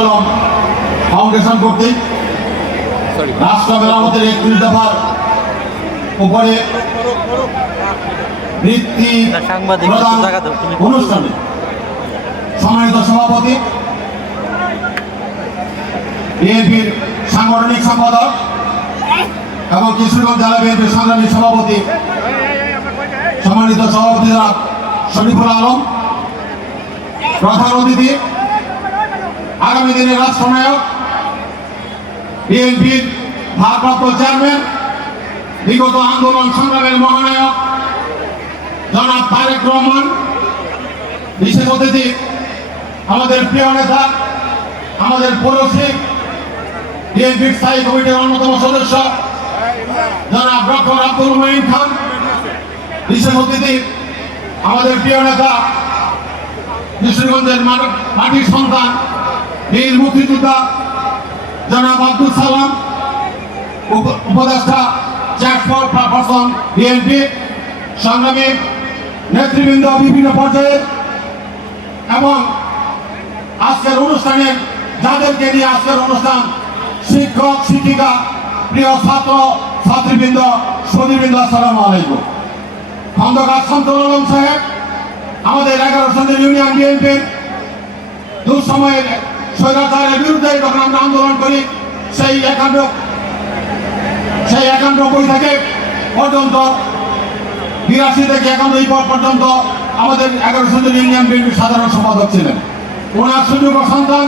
Alam foundation কর্তৃক রাষ্ট্র মেরামতের একত্রিশ দফার উপরে বৃত্তি অনুষ্ঠানে। সম্মানিত সভাপতি বিএনপির সাংগঠনিক সম্পাদক এবং কিশোরগঞ্জ জেলা বিএনপির সংগ্রামী সভাপতি সম্মানিত সভাপতি জনাব শরীফুল আলম প্রধান অতিথি আগামী দিনের রাষ্ট্রনায়ক, বিএনপির ভারপ্রাপ্ত চেয়ারম্যান, বিগত আন্দোলন সংগ্রামের মহানায়ক জনাব তারেক রহমান, বিশেষ অতিথি আমাদের প্রিয় নেতা, আমাদের পড়োশী, বিএনপির স্থায়ী কমিটির অন্যতম সদস্য, জনাব ডক্টর আব্দুল মহিন খান, বিশেষ অতিথি আমাদের প্রিয় নেতা কিশোরগঞ্জের মাট- মাটির সন্তান বীর মুক্তিযোদ্ধা জনাব আব্দুল সালাম, উপ- উপদেষ্টা চেয়ারপার পারসন বিএনপি সংগ্রামী নেতৃবৃন্দ বিভিন্ন পর্যায়ে এবং আজকের অনুষ্ঠানে যাদেরকে নিয়ে আজকের অনুষ্ঠান, শিক্ষক, শিক্ষিকা, প্রিয় ছাত্র, ছাত্রীবৃন্দ সুদীবৃন্দ আসসালামু আলাইকুম। খন্দকার শামসুল আলম সাহেব, আমাদের এগারো সন্ধ্যে ইউনিয়ন বিএনপির দুঃসময়ের স্বৈরাচারের বিরুদ্ধে যখন আমরা আন্দোলন করি, সেই একান্ত, সেই একানব্বই থেকে পর্যন্ত, বিরাশি থেকে একানব্বই পর পর্যন্ত আমাদের এগারো সন্ধ্যে ইউনিয়ন বিএনপির সাধারণ সম্পাদক ছিলেন। ওনার সুযোগ সন্তান,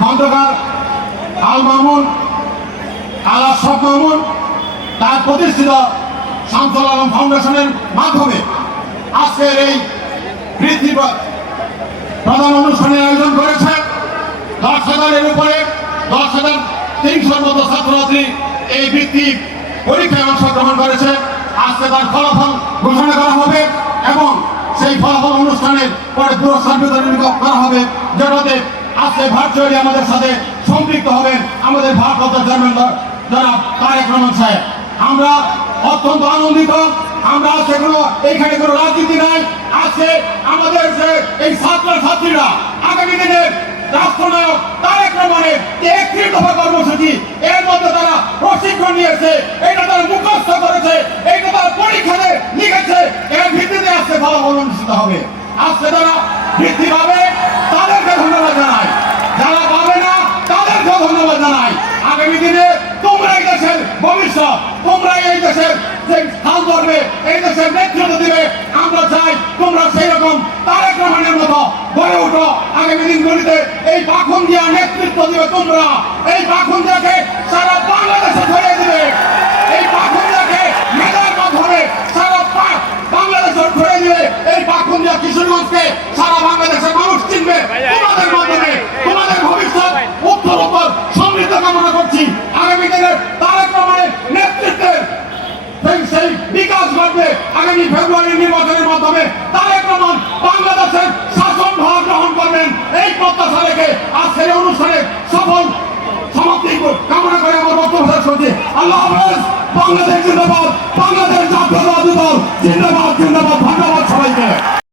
খন্দকার আল মামুন, আল আশরাফ মামুন, তার প্রতিষ্ঠিত শামসুল আলম ফাউন্ডেশনের মাধ্যমে আজকের এই বৃদ্ধি প্রধান অনুষ্ঠানের আয়োজন করেছে হাজারের উপরে দশ হাজার তিনশোর মতো ছাত্রছাত্রী এই বৃত্তি পরীক্ষায় অংশগ্রহণ করেছে। আজকে তার ফলাফল ঘোষণা করা হবে এবং সেই ফলাফল অনুষ্ঠানের পরে পুরস্কার বিতরণ করা হবে। যেটাতে আজকে ভার্চুয়ালি আমাদের সাথে সম্পৃক্ত হবেন আমাদের ভারপ্রাপ্ত চেয়ারম্যান জনাব তারেক রহমান সাহেব। আমরা অত্যন্ত আনন্দিত। আমরা কোনো এইখানে কোনো রাজনীতি নাই আজকে আমাদের যে এই ছাত্র ছাত্রীরা আগামী দিনের রাষ্ট্রনায়ক তারেক রহমানের একত্রিশ দফা কর্মসূচি এর মধ্যে তারা প্রশিক্ষণ নিয়েছে, এটা তারা মুখস্থ করেছে এইটা তারা পরীক্ষাতে লিখেছে। এর ভিত্তিতে আজকে ফলাফল অনুষ্ঠিত হবে। আজকে তারা বৃদ্ধি পাবে, তাদেরকে ধন্যবাদ জানাই। যারা পাবে না, তাদেরকেও ধন্যবাদ জানাই। আগামী দিনে তোমরা এই দেশের ভবিষ্যৎ তোমরা এই দেশের যে হাল ধরবে এই দেশের নেতৃত্ব দিবে আমরা চাই তোমরা সেই রকম তারেক রহমানের মতো গড়ে উঠো আগামী দিনগুলিতে এই দিয়া নেতৃত্ব দিবে তোমরা। এই পাখন দিয়াকে সারা বাংলাদেশে ছড়িয়ে দিবে এই পাখন দিয়াকে মেধার মাধ্যমে সারা পা- বাংলাদেশে ছড়িয়ে দিবে এই পাখন দিয়া কিশোরগঞ্জকে সারা বাংলাদেশের মানুষ চিনবে তোমাদের মাধ্যমে তোমাদের ভবিষ্যৎ উত্তরোত্তর সমৃদ্ধ কামনা করছি আগামী দিনের তারেক রহমানের নেতৃত্বে সেই সেই বিকাশ ঘটবে আগামী ফেব্রুয়ারি নির্বাচনের মাধ্যমে তারেক রহমান বাংলাদেশের শাসন ভার গ্রহণ করবেন। এই প্রত্যাশা রেখে আজকের অনুষ্ঠানে সফল সমাপ্তি কামনা করে আমার বক্তব্য শেষ আল্লাহ হাফেজ, বাংলাদেশ জিন্দাবাদ, বাংলাদেশ জাতীয় জিন্দাবাদ জিন্দাবাদ। ধন্যবাদ সবাইকে।